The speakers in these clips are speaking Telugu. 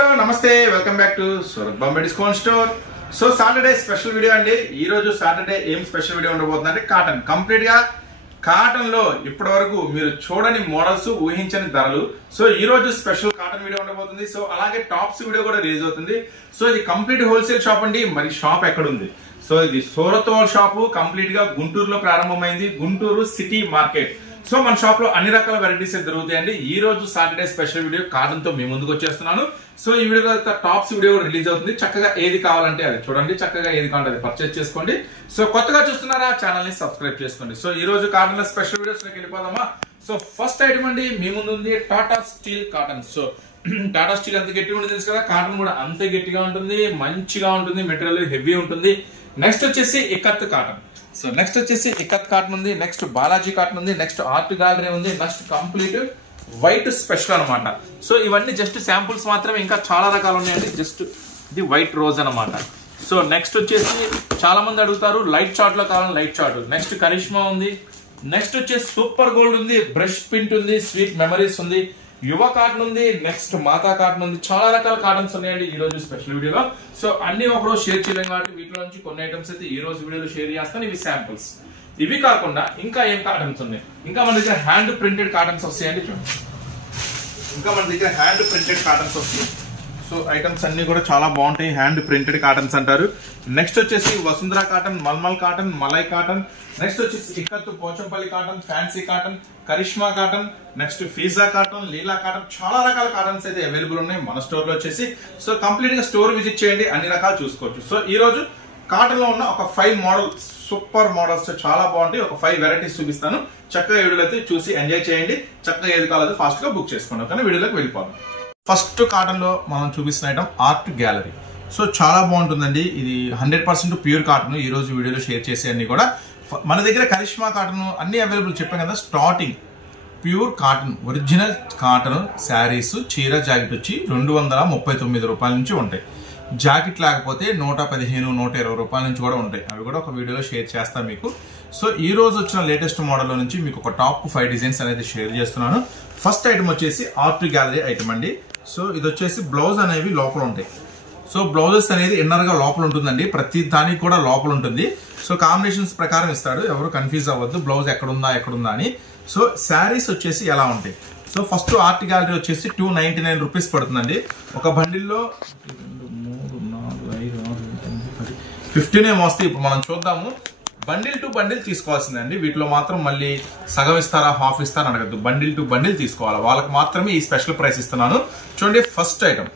నమస్తే welcome back to Surat Bombay discount store. So Saturday special video అండి. ఈ రోజు సాటర్డే ఏం స్పెషల్ వీడియో ఉండబోతుందంటే కాటన్, కంప్లీట్ గా కాటన్ లో ఇప్పటి వరకు మీరు చూడని మోడల్స్, ఊహించని ధరలు. సో ఈ రోజు స్పెషల్ కాటన్ వీడియో ఉండబోతుంది. సో అలాగే టాప్స్ వీడియో కూడా రిలీజ్ అవుతుంది. సో ఇది కంప్లీట్ హోల్సేల్ షాప్ అండి. మరి షాప్ ఎక్కడ ఉంది? సో ఇది సూరత్ షాపు, కంప్లీట్ గా గుంటూరులో ప్రారంభమైంది. Guntur city market. సో మన షాప్ లో అన్ని రకాల వెరైటీస్ దొరుకుతాయండి. ఈ రోజు సాటర్డే స్పెషల్ వీడియో కాటన్ తో మీ ముందుకు వచ్చేస్తున్నాను. సో ఈ వీడియో టాప్స్ వీడియో కూడా రిలీజ్ అవుతుంది. చక్కగా ఏది కావాలంటే అది చూడండి, చక్కగా ఏది కావాలంటే అది పర్చేజ్ చేసుకోండి. సో కొత్తగా చూస్తున్నారా, ఛానల్ ని సబ్స్క్రైబ్ చేసుకోండి. సో ఈ రోజు కాటన్ లో స్పెషల్ వీడియోస్ లోకి వెళ్ళిపోదామా. సో ఫస్ట్ ఐటమ్ అండి మీ ముందు ఉంది Tata steel cotton. So Tata steel అంత గట్టిగా ఉంటుంది తెలుసు కదా, కాటన్ కూడా అంతే గట్టిగా ఉంటుంది, మంచిగా ఉంటుంది, మెటీరియల్ హెవీ ఉంటుంది. నెక్స్ట్ వచ్చేసి ఇక్కత్ కాటన్. సో నెక్స్ట్ వచ్చేసి ఇక్కత్ కాటన్ ఉంది, నెక్స్ట్ బాలాజీ కాటన్ ఉంది, నెక్స్ట్ ఆర్ట్ గ్యాలరీ ఉంది, నెక్స్ట్ కంప్లీట్ వైట్ స్పెషల్ అనమాట. సో ఇవన్నీ జస్ట్ శాంపుల్స్ మాత్రమే, ఇంకా చాలా రకాలు ఉన్నాయండి. జస్ట్ ఇది వైట్ రోజ్ అనమాట. సో నెక్స్ట్ వచ్చేసి చాలా మంది అడుగుతారు లైట్ చార్ట్ లో కావాలని లైట్ చార్ట్. నెక్స్ట్ కరిష్మా ఉంది, నెక్స్ట్ వచ్చేసి సూపర్ గోల్డ్ ఉంది, బ్రష్ పింట్ ఉంది, స్వీట్ మెమరీస్ ఉంది, యువ కాటన్ ఉంది, నెక్స్ట్ మాతా కాటన్ ఉంది. చాలా రకాల కాటన్స్ ఉన్నాయండి ఈ రోజు స్పెషల్ వీడియోలో. సో అన్ని ఒకరోజు షేర్ చేయలేం కాబట్టి వీటిలో నుంచి కొన్ని ఐటమ్స్ అయితే ఈ రోజు వీడియోలో షేర్ చేస్తాను. ఇవి శాంపుల్స్. ఇవి కాకుండా ఇంకా ఏం కాటన్స్ ఉన్నాయి, ఇంకా మన దగ్గర హ్యాండ్ ప్రింటెడ్ కాటన్స్ వస్తాయండి. చూడండి, ఇంకా మన దగ్గర హ్యాండ్ ప్రింటెడ్ కాటన్స్ వస్తాయి. సో ఐటమ్స్ అన్ని కూడా చాలా బాగుంటాయి, హ్యాండ్ ప్రింటెడ్ కాటన్స్ అంటారు. నెక్స్ట్ వచ్చేసి Vasundhara cotton, malmal cotton, Malai cotton, next వచ్చేసి ikat Pochampally cotton, fancy cotton, Karishma cotton, next Fiza cotton, Leela cotton. చాలా రకాల కాటన్స్ అయితే అవైలబుల్ ఉన్నాయి మన స్టోర్ లో వచ్చేసి. సో కంప్లీట్ గా స్టోర్ విజిట్ చేయండి, అన్ని రకాలు చూసుకోవచ్చు. సో ఈ రోజు కాటన్ లో ఉన్న ఒక 5 మోడల్ సూపర్ మోడల్స్ చాలా బాగుంటాయి. ఒక 5 వెరైటీస్ చూపిస్తాను. చక్కగా వీడియోలో అయితే చూసి ఎంజాయ్ చేయండి. చక్కగా ఏది కావాలో ఫాస్ట్ గా బుక్ చేసుకోండి. ఓకే, వీడియోలోకి వెళ్ళిపోదాం. ఫస్ట్ కాటన్ లో మనం చూపిస్తున్న ఐటమ్ ఆర్ట్ గ్యాలరీ. సో చాలా బాగుంటుందండి. ఇది 100% ప్యూర్ కాటన్. ఈ రోజు వీడియోలో షేర్ చేసే అన్ని కూడా మన దగ్గర కరిష్మా కాటన్ అన్ని అవైలబుల్. చెప్పాం కదా, starting pure cotton, original cotton saris, చీర జాకెట్ వచ్చి 239 రూపాయల నుంచి ఉంటాయి. జాకెట్ లేకపోతే 115, 120 రూపాయల నుంచి కూడా ఉంటాయి. అవి కూడా ఒక వీడియోలో షేర్ చేస్తాను మీకు. సో ఈ రోజు వచ్చిన లేటెస్ట్ మోడల్ నుంచి మీకు ఒక టాప్ 5 డిజైన్స్ అనేది షేర్ చేస్తున్నాను. ఫస్ట్ ఐటమ్ వచ్చేసి ఆర్ట్ గ్యాలరీ ఐటమ్ అండి. సో ఇది వచ్చేసి బ్లౌజ్ అనేవి లోపల ఉంటాయి. సో బ్లౌజెస్ అనేది ఇన్నర్ గా లోపల ఉంటుందండి, ప్రతి దానికి కూడా లోపల ఉంటుంది. సో కాంబినేషన్స్ ప్రకారం ఇస్తాడు, ఎవరు కన్ఫ్యూజ్ అవ్వద్దు బ్లౌజ్ ఎక్కడుందా అని. సో శారీస్ వచ్చేసి ఎలా ఉంటాయి. సో ఫస్ట్ ఆర్ట్ గ్యాలరీ వచ్చేసి 299 రూపీస్ పడుతుందండి. ఒక బండిల్లో 15 ఏమో వస్తాయి. ఇప్పుడు మనం చూద్దాము. బండిల్ టు బండిల్ తీసుకోవాల్సిందండి. వీటిలో మాత్రం మళ్ళీ సగం ఇస్తారా, హాఫ్ ఇస్తారా అడగద్దు. బండిల్ టు బండిల్ తీసుకోవాలి. వాళ్ళకి మాత్రమే ఈ స్పెషల్ ప్రైస్ ఇస్తున్నాను. చూడండి, ఫస్ట్ ఐటమ్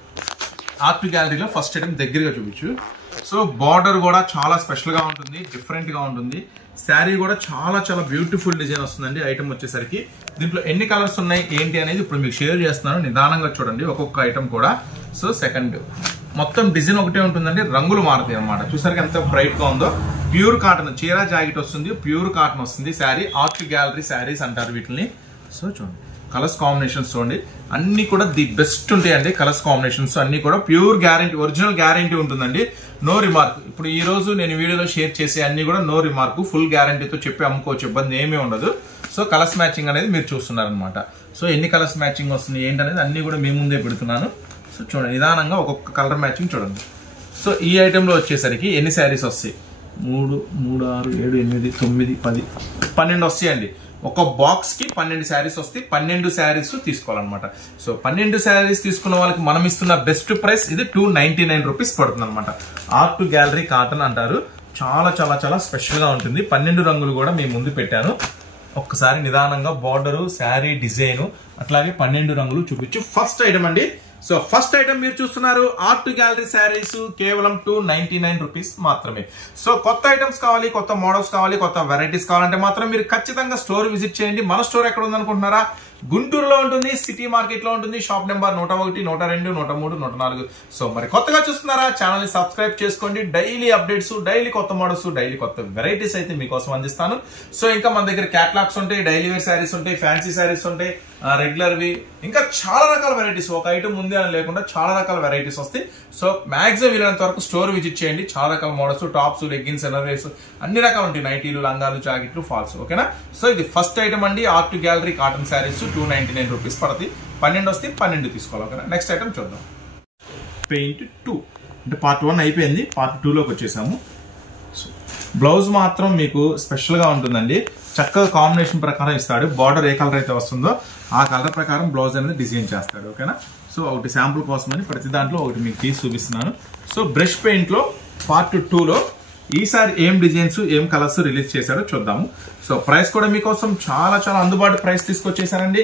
ఆర్ట్ గ్యాలరీలో ఫస్ట్ ఐటమ్ దగ్గరగా చూపించు. సో బార్డర్ కూడా చాలా స్పెషల్ గా ఉంటుంది, డిఫరెంట్ గా ఉంటుంది. శారీ కూడా చాలా చాలా బ్యూటిఫుల్ డిజైన్ వస్తుందండి. ఐటమ్ వచ్చేసరికి దీంట్లో ఎన్ని కలర్స్ ఉన్నాయి ఏంటి అనేది ఇప్పుడు మీకు షేర్ చేస్తున్నాను. నిదానంగా చూడండి ఒక్కొక్క ఐటమ్ కూడా. సో సెకండ్ మొత్తం డిజైన్ ఒకటే ఉంటుందండి, రంగులు మారుతాయి అనమాట. చూసారు ఎంత బ్రైట్ గా ఉందో. ప్యూర్ కాటన్, చీర జాకెట్ వస్తుంది, ప్యూర్ కాటన్ వస్తుంది శారీ. ఆర్ట్ గ్యాలరీ శారీస్ అంటారు వీటిని. సో చూడండి కలర్స్ కాంబినేషన్స్ చూడండి, అన్ని కూడా ది బెస్ట్ ఉంటాయండి. కలర్స్ కాంబినేషన్స్ అన్ని కూడా ప్యూర్ గ్యారంటీ, ఒరిజినల్ గ్యారంటీ ఉంటుందండి. No remark. ఇప్పుడు ఈ రోజు నేను వీడియోలో షేర్ చేసే అన్ని కూడా నో రిమార్క్, ఫుల్ గ్యారంటీతో చెప్పి అమ్ముకోవచ్చు, ఇబ్బంది ఏమీ ఉండదు. సో కలర్స్ మ్యాచింగ్ అనేది మీరు చూస్తున్నారు అనమాట. సో ఎన్ని కలర్స్ మ్యాచింగ్ వస్తుంది ఏంటి అనేది అన్ని కూడా మీ ముందే పెడుతున్నాను. సో చూడండి నిదానంగా ఒక్కొక్క కలర్ మ్యాచింగ్ చూడండి. సో ఈ ఐటెంలో వచ్చేసరికి ఎన్ని శారీస్ వస్తాయి? 3, 6, 7, 8, 9, 10, 12 వస్తాయండి. ఒక బాక్స్ కి 12 శారీస్ వస్తాయి. 12 శారీస్ తీసుకోవాలన్నమాట. సో 12 శారీస్ తీసుకున్న వాళ్ళకి మనం ఇస్తున్న బెస్ట్ ప్రైస్ ఇది 299 రూపీస్ పడుతుంది అనమాట. ఆర్ట్ గ్యాలరీ కాటన్ అంటారు. చాలా చాలా చాలా స్పెషల్ గా ఉంటుంది. 12 రంగులు కూడా మీ ముందు పెట్టాను. ఒక్కసారి నిదానంగా బార్డరు, శారీ డిజైన్, అట్లాగే 12 రంగులు చూపించు. ఫస్ట్ ఐటమ్ అండి. సో ఫస్ట్ ఐటమ్ మీరు చూస్తున్నారు ఆర్ట్ గ్యాలరీ శారీస్, కేవలం 299 రూపీస్ మాత్రమే. సో కొత్త ఐటమ్స్ కావాలి, కొత్త మోడల్స్ కావాలి, కొత్త వెరైటీస్ కావాలంటే మాత్రం మీరు ఖచ్చితంగా స్టోర్ విజిట్ చేయండి. మన స్టోర్ ఎక్కడ ఉందనుకుంటున్నారా? గుంటూరులో ఉంటుంది, సిటీ మార్కెట్ లో ఉంటుంది. Shop number 101, 102, 103, 104. సో మరి కొత్తగా చూస్తున్నారా, ఛానల్ ని సబ్స్క్రైబ్ చేసుకోండి. డైలీ అప్డేట్స్, డైలీ కొత్త మోడల్స్, డైలీ కొత్త వెరైటీస్ అయితే మీకోసం అందిస్తాను. సో ఇంకా మన దగ్గర క్యాటలాగ్స్ ఉంటాయి, డైలీ వేర్ శారీస్ ఉంటాయి, ఫ్యాన్సీ శారీస్ ఉంటాయి, రెగ్యులర్ వి, ఇంకా చాలా రకాల వెరైటీస్. ఒక ఐటమ్ ముందే అని లేకుండా చాలా రకాల వెరైటీస్ వస్తాయి. సో మాక్సిమం వీలైనంత వరకు స్టోర్ విజిట్ చేయండి. చాలా రకాల మోడల్స్, టాప్స్, లెగ్గిన్స్, ఎనర్వేస్ అన్ని రకాలు ఉంటాయి. నైటీలు, లంగాలు, జాకెట్లు, ఫాల్స్. ఓకేనా? సో ఇది ఫస్ట్ ఐటమ్ అండి, art gallery cotton saris 299 rupees పడుతుంది. 12 వస్తే 12 తీసుకోవాలి. ఓకేనా? నెక్స్ట్ ఐటమ్ చూద్దాం. పెయింట్ 2 అంటే పార్ట్ 1 అయిపోయింది, పార్ట్ 2లోకి వచ్చేసాము. బ్లౌజ్ మాత్రం మీకు స్పెషల్గా ఉంటుందండి, చక్కగా కాంబినేషన్ ప్రకారం ఇస్తాడు. బార్డర్ ఏ కలర్ అయితే వస్తుందో ఆ కలర్ ప్రకారం బ్లౌజ్ అనేది డిజైన్ చేస్తాడు. ఓకేనా. సో ఒకటి శాంపుల్ కోసమని ప్రతి దాంట్లో ఒకటి మీకు తీసి చూపిస్తున్నాను. సో బ్రష్ పెయింట్లో పార్ట్ 2లో ఈసారి ఏం డిజైన్స్ ఏం కలర్స్ రిలీజ్ చేశాడో చూద్దాము. సో ప్రైస్ కూడా మీకోసం చాలా చాలా అందుబాటు ప్రైస్ తీసుకొచ్చేసానండి.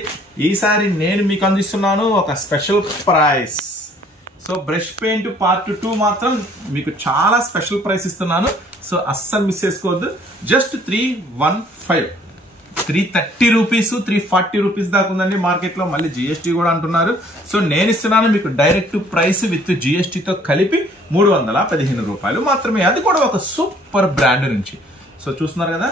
ఈసారి నేను మీకు అందిస్తున్నాను ఒక special price. So brush paint part 2 మాత్రం మీకు చాలా స్పెషల్ ప్రైస్ ఇస్తున్నాను. సో అస్సలు మిస్ చేసుకోవద్దు. జస్ట్ 315, 330 రూపీస్, 340 రూపీస్ దాకా ఉందండి మార్కెట్లో. మళ్ళీ జిఎస్టీ కూడా అంటున్నారు. సో నేను ఇస్తున్నాను మీకు డైరెక్ట్ ప్రైస్ విత్ జిఎస్టీతో కలిపి 315 రూపాయలు మాత్రమే. అది కూడా ఒక సూపర్ బ్రాండ్ నుంచి. సో చూస్తున్నారు కదా,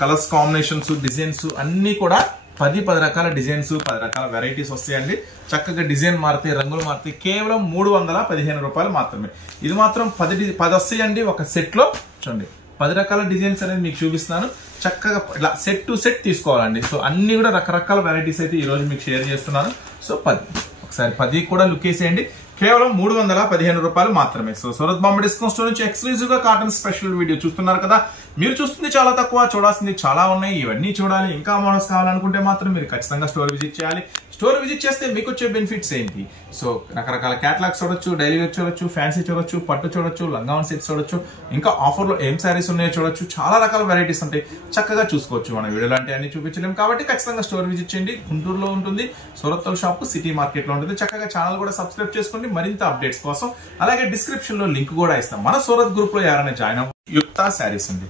కలర్స్ కాంబినేషన్స్ డిజైన్స్ అన్నీ కూడా 10 రకాల డిజైన్స్, 10 రకాల వెరైటీస్ వస్తాయండి. చక్కగా డిజైన్ మారుతాయి, రంగులు మారుతాయి. కేవలం 315 రూపాయలు మాత్రమే. ఇది మాత్రం 10 వస్తాయండి ఒక సెట్ లో. చూడండి 10 రకాల డిజైన్స్ అనేది మీకు చూపిస్తున్నాను. చక్కగా ఇట్లా సెట్ టు సెట్ తీసుకోవాలండి. సో అన్ని కూడా రకరకాల వెరైటీస్ అయితే ఈ రోజు మీకు షేర్ చేస్తున్నాను. సో 10 ఒకసారి 10 కూడా లుక్ వేసేయండి. కేవలం 315 రూపాయలు మాత్రమే. So Surat Bombay discount store నుంచి ఎక్స్క్లూజివ్ గా కాటన్ స్పెషల్ వీడియో చూస్తున్నారు కదా. మీరు చూస్తుంది చాలా తక్కువ, చూడాల్సింది చాలా ఉన్నాయి. ఇవన్నీ చూడాలి, ఇంకా మోడల్స్ కావాలనుకుంటే మాత్రం మీరు ఖచ్చితంగా స్టోర్ విజిట్ చేయాలి. స్టోర్ విజిట్ చేస్తే మీకు వచ్చే బెనిఫిట్స్ ఏంటి? సో రకరకాల క్యాటలాగ్స్ చూడొచ్చు, డైలీ వేర్ చూడొచ్చు, ఫ్యాన్సీ చూడొచ్చు, పట్టు చూడొచ్చు, లంగావన్ సెట్స్ చూడొచ్చు, ఇంకా ఆఫర్లో ఏం శారీస్ ఉన్నాయో చూడొచ్చు. చాలా రకాల వెరైటీస్ ఉంటాయి, చక్కగా చూసుకోవచ్చు. మన వీడియోలో అంటే అన్ని చూపించలేము కాబట్టి ఖచ్చితంగా స్టోర్ విజిట్ చేయండి. గుంటూరులో ఉంటుంది, సూరత్ షాప్ సిటీ మార్కెట్ లో ఉంటుంది. చక్కగా ఛానల్ కూడా సబ్స్క్రైబ్ చేసుకోండి మరింత అప్డేట్స్ కోసం. అలాగే డిస్క్రిప్షన్ లో లింక్ కూడా ఇస్తాం. మన సూరత్ గ్రూప్ లో ఎవరైనా జాయిన్ అవ్వ యుక్తా శారీస్ ఉంది.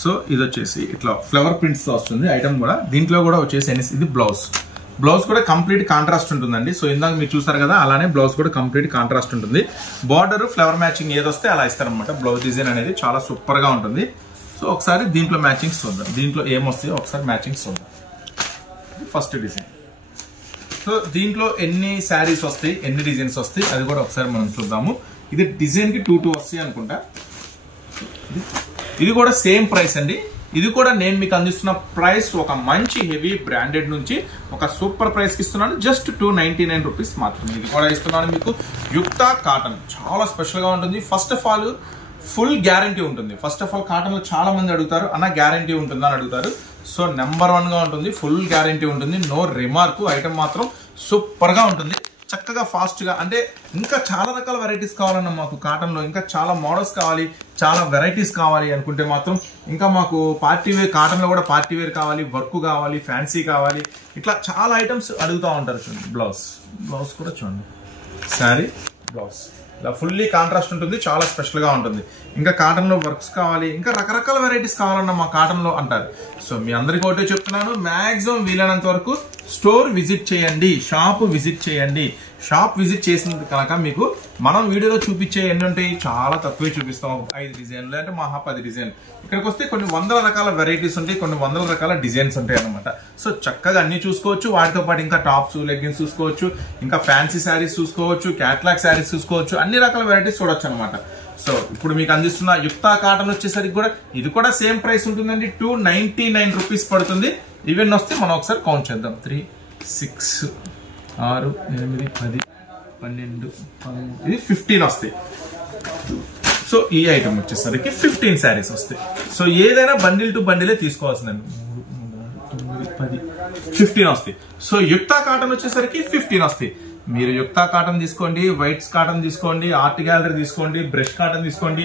సో ఇది వచ్చేసి ఇట్లా ఫ్లవర్ ప్రింట్స్ తో వస్తుంది ఐటమ్ కూడా. దీంట్లో కూడా వచ్చేసి ఇది బ్లౌజ్ కూడా కంప్లీట్ కాంట్రాస్ట్ ఉంటుందండి. సో ఇందాక మీరు చూసారు కదా, అలానే బ్లౌజ్ కూడా కంప్లీట్ కాంట్రాస్ట్ ఉంటుంది. బార్డర్ ఫ్లవర్ మ్యాచింగ్ ఏదొస్తే అలా ఇస్తారనమాట. బ్లౌజ్ డిజైన్ అనేది చాలా సూపర్ గా ఉంటుంది. సో ఒకసారి దీంట్లో మ్యాచింగ్స్ చూద్దాం, దీంట్లో ఏమొస్తాయో ఒకసారి మ్యాచింగ్స్ చూద్దాం. First design. సో దీంట్లో ఎన్ని శారీస్ వస్తాయి, ఎన్ని డిజైన్స్ వస్తాయి అది కూడా ఒకసారి మనం చూద్దాము. ఇది డిజైన్ కి 2 వస్తాయి అనుకుంటా. ఇది కూడా సేమ్ ప్రైస్ అండి. ఇది కూడా నేను మీకు అందిస్తున్న ప్రైస్ ఒక మంచి హెవీ బ్రాండెడ్ నుంచి ఒక సూపర్ ప్రైస్ కి ఇస్తున్నాను. జస్ట్ 299 రూపీస్ మాత్రమే. ఇది కూడా ఇస్తున్నాను మీకు యుక్తా కాటన్. చాలా స్పెషల్ గా ఉంటుంది. First of all full guarantee ఉంటుంది. ఫస్ట్ ఆఫ్ ఆల్ కాటన్ లో చాలా మంది అడుగుతారు, అన్న గ్యారంటీ ఉంటుందా అని అడుగుతారు. సో నెంబర్ 1 గా ఉంటుంది, ఫుల్ గ్యారంటీ ఉంటుంది, నో రిమార్క్. ఐటమ్ మాత్రం సూపర్ గా ఉంటుంది. చక్కగా ఫాస్ట్ గా, అంటే ఇంకా చాలా రకాల వెరైటీస్ కావాలన్నా మాకు కాటన్ లో, ఇంకా చాలా మోడల్స్ కావాలి, చాలా వెరైటీస్ కావాలి అనుకుంటే మాత్రం ఇంకా మాకు పార్టీ వేర్, కాటన్ లో కూడా పార్టీ వేర్ కావాలి, వర్క్ కావాలి, ఫ్యాన్సీ కావాలి, ఇట్లా చాలా ఐటమ్స్ అడుగుతూ ఉంటారు. చూడండి బ్లౌజ్ కూడా చూడండి, శారీ బ్లౌజ్ ఇలా ఫుల్లీ కాంట్రాస్ట్ ఉంటుంది, చాలా స్పెషల్ గా ఉంటుంది. ఇంకా కాటన్ లో వర్క్స్ కావాలి, ఇంకా రకరకాల వెరైటీస్ కావాలన్నా మా కాటన్ లో అంటారు. సో మీ అందరికీ ఒకటే చెప్తున్నాను, మాక్సిమం వీలైనంత వరకు స్టోర్ విజిట్ చేయండి, షాప్ విజిట్ చేయండి. షాప్ విజిట్ చేసిన కనుక మీకు మనం వీడియోలో చూపించే ఎన్ని ఉంటాయి, చాలా తక్కువే చూపిస్తాం. 5 డిజైన్లు అంటే మహా 10 డిజైన్లు. ఇక్కడికి వస్తే కొన్ని 100 రకాల వెరైటీస్ ఉంటాయి, కొన్ని 100 రకాల డిజైన్స్ ఉంటాయి అనమాట. సో చక్కగా అన్ని చూసుకోవచ్చు. వాటితో పాటు ఇంకా టాప్స్, లెగ్గిన్స్ చూసుకోవచ్చు, ఇంకా ఫ్యాన్సీ శారీస్ చూసుకోవచ్చు, క్యాట్లాగ్ శారీస్ చూసుకోవచ్చు, అన్ని రకాల వెరైటీస్ చూడొచ్చు అనమాట. సో ఇప్పుడు మీకు అందిస్తున్న యుక్తా కాటన్ వచ్చేసరికి కూడా ఇది కూడా సేమ్ ప్రైస్ ఉంటుందండి. 299 రూపీస్ పడుతుంది. ఈవెన్ వస్తే మనం ఒకసారి కౌంట్ చేద్దాం. 3, 6, 6, 8, 10, 12, 13, ఇది 15 వస్తాయి. సో ఈ ఐటమ్ వచ్చేసరికి 15 శారీస్ వస్తాయి. సో ఏదైనా బండిల్ టు బండిలే తీసుకోవాల్సిందండి. 9, 10, 15 వస్తాయి. సో యుక్తా కాటన్ వచ్చేసరికి 15 వస్తాయి. మీరు యుక్తా కాటన్ తీసుకోండి, వైట్స్ కాటన్ తీసుకోండి, ఆర్ట్ గ్యాలరీ తీసుకోండి, బ్రష్ కాటన్ తీసుకోండి,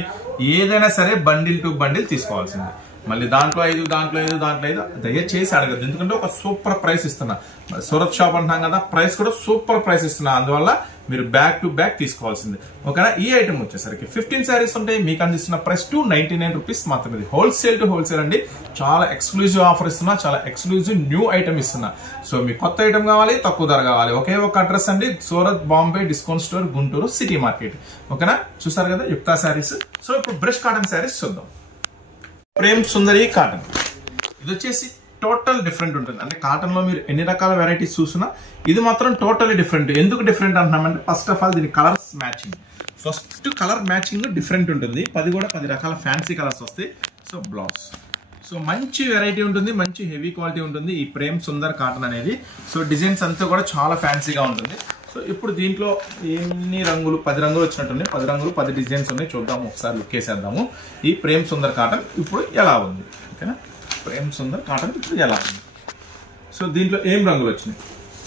ఏదైనా సరే బండిల్ టు బండిల్ తీసుకోవాల్సింది. మళ్ళీ దాంట్లో 5 దయచేసి అడగద్దు, ఎందుకంటే ఒక సూపర్ ప్రైస్ ఇస్తున్నా. సూరత్ షాప్ అంటున్నాం కదా, ప్రైస్ కూడా సూపర్ ప్రైస్ ఇస్తున్నా. అందువల్ల మీరు బ్యాక్ టు బ్యాక్ తీసుకోవాల్సింది. ఓకేనా. ఈ ఐటమ్ వచ్చేసరికి 15 శారీస్ ఉంటాయి. మీకు అందిస్తున్న ప్రైస్ 299 రూపీస్ మాత్రమే. హోల్సేల్ టు హోల్సేల్ అండి. చాలా ఎక్స్క్లూజివ్ ఆఫర్ ఇస్తున్నా, చాలా ఎక్స్క్లూజివ్ న్యూ ఐటమ్ ఇస్తున్నా. సో మీకు కొత్త ఐటమ్ కావాలి, తక్కువ ధర కావాలి, ఒకే ఒక అడ్రస్ అండి, Surat Bombay discount store, Guntur city market. ఓకేనా. చూసారు కదా యుక్తా శారీస్. సో ఇప్పుడు బ్రష్ కాటన్ శారీస్ చూద్దాం. ప్రేమ్ సుందరి కాటన్. ఇది వచ్చేసి టోటల్ డిఫరెంట్ ఉంటుంది. అంటే కాటన్ లో మీరు ఎన్ని రకాల వెరైటీస్ చూసినా ఇది మాత్రం టోటల్లీ డిఫరెంట్. ఎందుకు డిఫరెంట్ అంటున్నామంటే, ఫస్ట్ ఆఫ్ ఆల్ దీని colours matching, first colour matching different ఉంటుంది. 10 రకాల ఫ్యాన్సీ కలర్స్ వస్తాయి. సో బ్లౌజ్, సో మంచి వెరైటీ ఉంటుంది, మంచి హెవీ క్వాలిటీ ఉంటుంది ఈ ప్రేమ్ సుందర్ కాటన్ అనేది. సో డిజైన్స్ అంతా కూడా చాలా ఫ్యాన్సీగా ఉంటుంది. సో ఇప్పుడు దీంట్లో ఎన్ని రంగులు 10 రంగులు వచ్చినట్టున్నాయి. 10 రంగులు 10 డిజైన్స్ ఉన్నాయి. చూద్దాము, ఒకసారి లుక్ వేసేద్దాము. ఈ ప్రేమ్ సుందర్ కాటన్ ఇప్పుడు ఎలా ఉంది, ఓకేనా? ప్రేమ్ సుందర్ కాటన్ ఇప్పుడు ఎలా ఉంది. సో దీంట్లో ఏం రంగులు వచ్చినాయి.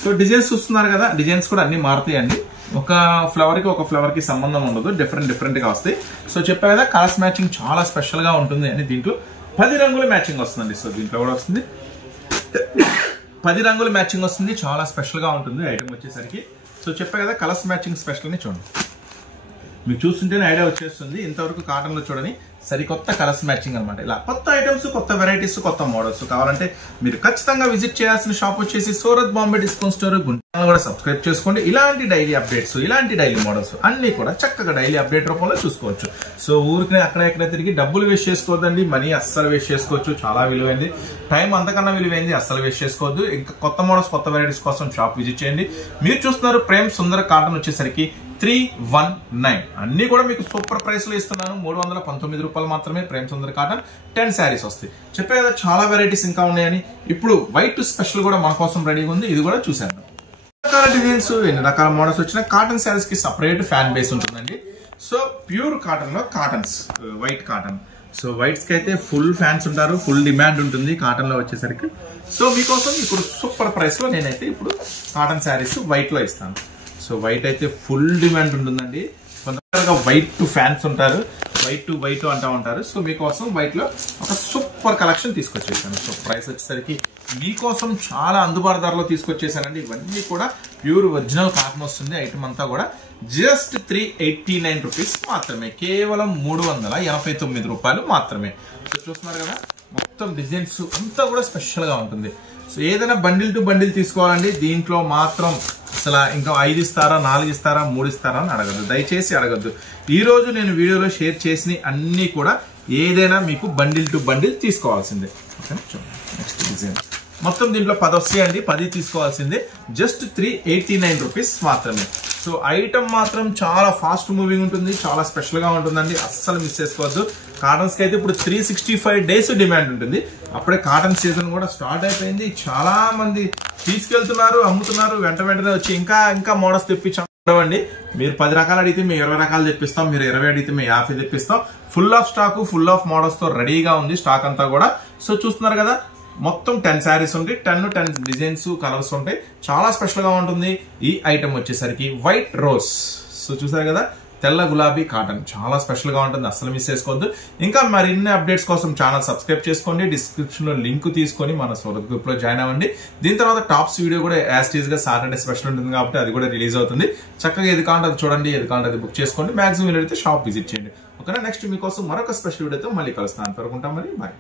సో డిజైన్స్ చూస్తున్నారు కదా, డిజైన్స్ కూడా అన్ని మారుతాయండి. ఒక ఫ్లవర్కి ఒక ఫ్లవర్కి సంబంధం ఉండదు, డిఫరెంట్గా వస్తాయి. సో చెప్పా కదా, కలర్స్ మ్యాచింగ్ చాలా స్పెషల్గా ఉంటుంది అని. దీంట్లో 10 రంగుల మ్యాచింగ్ వస్తుందండి. సో దీంట్లో కూడా వస్తుంది 10 రంగుల మ్యాచింగ్ వస్తుంది, చాలా స్పెషల్గా ఉంటుంది ఐటమ్ వచ్చేసరికి. సో చెప్పా కదా, కలర్స్ మ్యాచింగ్ స్పెషల్ని చూడండి, మీకు చూస్తుంటేనే ఐడియా వచ్చేస్తుంది. ఇంతవరకు కాటన్లో చూడని సరికొత్త కలర్స్ మ్యాచింగ్ అనమాట. ఇలా కొత్త ఐటమ్స్, కొత్త వెరైటీస్, కొత్త మోడల్స్ కావాలంటే మీరు ఖచ్చితంగా విజిట్ చేయాల్సిన షాప్ వచ్చేసి సూరత్ బాంబే డిస్కౌంట్ స్టోర్. గుంటూరు కూడా సబ్స్క్రైబ్ చేసుకోండి. ఇలాంటి డైలీ అప్డేట్స్, ఇలాంటి డైలీ మోడల్స్ అన్ని కూడా చక్కగా డైలీ అప్డేట్ రూపంలో చూసుకోవచ్చు. సో ఊరికి అక్కడ ఎక్కడ తిరిగి డబ్బులు వేస్ట్ చేసుకోవద్దండి, మనీ అస్సలు వేస్ట్ చేసుకోవచ్చు. చాలా విలువైంది, టైం అంతకన్నా విలువైంది, అస్సలు వేస్ట్ చేసుకోవద్దు. ఇంకా కొత్త మోడల్స్, కొత్త వెరైటీస్ కోసం షాప్ విజిట్ చేయండి. మీరు చూస్తున్నారు ప్రేమ్ సుందర్ కాటన్ వచ్చేసరికి 319. అన్ని కూడా మీకు సూపర్ ప్రైస్ లో ఇస్తున్నాను. 319 రూపాయలు మాత్రమే. ప్రేమ్ సుందర్ కాటన్ 10 శారీస్ వస్తాయి. చెప్పే కదా చాలా వెరైటీస్ ఇంకా ఉన్నాయని. ఇప్పుడు వైట్ స్పెషల్ కూడా మన కోసం రెడీగా ఉంది, ఇది కూడా చూసేద్దాం. రకాల డిజైన్స్, ఎన్ని రకాల మోడల్స్ వచ్చినా కాటన్ శారీస్ కి సపరేట్ ఫ్యాన్ బేస్ ఉంటుందండి. సో ప్యూర్ కాటన్ లో cottons, white cotton. So whites కి అయితే ఫుల్ ఫ్యాన్స్ ఉంటారు, ఫుల్ డిమాండ్ ఉంటుంది కాటన్ లో వచ్చేసరికి. సో మీకోసం ఇప్పుడు సూపర్ ప్రైస్ లో నేనైతే ఇప్పుడు కాటన్ శారీస్ వైట్ లో ఇస్తాను. సో వైట్ అయితే ఫుల్ డిమాండ్ ఉంటుందండి. కొంతమందిగా వైట్ టు ఫ్యాన్స్ ఉంటారు, వైట్ టు వైట్ అంటూ ఉంటారు. సో మీకోసం వైట్ లో ఒక సూపర్ కలెక్షన్ తీసుకొచ్చేసాను. సో ప్రైస్ వచ్చేసరికి మీకోసం చాలా అందుబాటు ధరలో తీసుకొచ్చేసానండి. ఇవన్నీ కూడా ప్యూర్ ఒరిజినల్ కాటన్ వస్తుంది. ఐటమ్ అంతా కూడా జస్ట్ 389 రూపీస్ మాత్రమే, కేవలం 389 రూపాయలు మాత్రమే. సో చూస్తున్నారు కదా, మొత్తం డిజైన్స్ అంతా కూడా స్పెషల్ గా ఉంటుంది. సో ఏదైనా బండిల్ టు బండిల్ తీసుకోవాలండి. దీంట్లో మాత్రం అసలు ఇంకా 5 ఇస్తారా, 4 ఇస్తారా, 3 ఇస్తారా అని అడగద్దు, దయచేసి అడగద్దు. ఈ రోజు నేను వీడియోలో షేర్ చేసిన అన్ని కూడా ఏదైనా మీకు బండిల్ టు బండిల్ తీసుకోవాల్సిందే. ఓకే, నెక్స్ట్ డిజైన్ మొత్తం దీంట్లో 10 వస్తాయండి, 10 తీసుకోవాల్సిందే. జస్ట్ 389 రూపీస్ మాత్రమే. సో ఐటమ్ మాత్రం చాలా ఫాస్ట్ మూవింగ్ ఉంటుంది, చాలా స్పెషల్ గా ఉంటుందండి, అస్సలు మిస్ చేసుకోవద్దు. కాటన్స్ కి అయితే ఇప్పుడు 365 డేస్ డిమాండ్ ఉంటుంది. అప్పుడే కాటన్ సీజన్ కూడా స్టార్ట్ అయిపోయింది. చాలా మంది తీసుకెళ్తున్నారు, అమ్ముతున్నారు. వెంటనే వచ్చి ఇంకా మోడల్స్ తెప్పించండి. మీరు 10 రకాలు అడిగితే మేము 20 రకాలు తెప్పిస్తాం, మీరు 20 అడిగితే మేము 50 తెప్పిస్తాం. Full of stock, full of models తో రెడీగా ఉంది స్టాక్ అంతా కూడా. సో చూస్తున్నారు కదా, మొత్తం 10 శారీస్ ఉంటాయి, 10 డిజైన్స్, కలర్స్ ఉంటాయి. చాలా స్పెషల్ గా ఉంటుంది. ఈ ఐటమ్ వచ్చేసరికి వైట్ రోజ్. సో చూసారు కదా, తెల్ల గులాబీ కాటన్ చాలా స్పెషల్ గా ఉంటుంది, అస్సలు మిస్ చేసుకోవద్దు. ఇంకా మరిన్ని అప్డేట్స్ కోసం ఛానల్ సబ్స్క్రైబ్ చేసుకోండి. డిస్క్రిప్షన్ లో లింక్ తీసుకొని మన సూరత్ గ్రూప్ లో జాయిన్ అవ్వండి. దీని తర్వాత టాప్స్ వీడియో కూడా యాజ్ టీజ్ గా సాటర్డే స్పెషల్ ఉంటుంది కాబట్టి అది కూడా రిలీజ్ అవుతుంది. చక్కగా ఏది కావాలంటే అది చూడండి, ఏది కావాలంటే అది బుక్ చేసుకోండి. మాక్సిమం అయితే షాప్ విజిట్ చేయండి. ఓకేనా, నెక్స్ట్ మీకోసం మరొక స్పెషల్ వీడియోతో మళ్ళీ కలుస్తాను. అంతవరకు ఉంటాం, మరి బాయ్.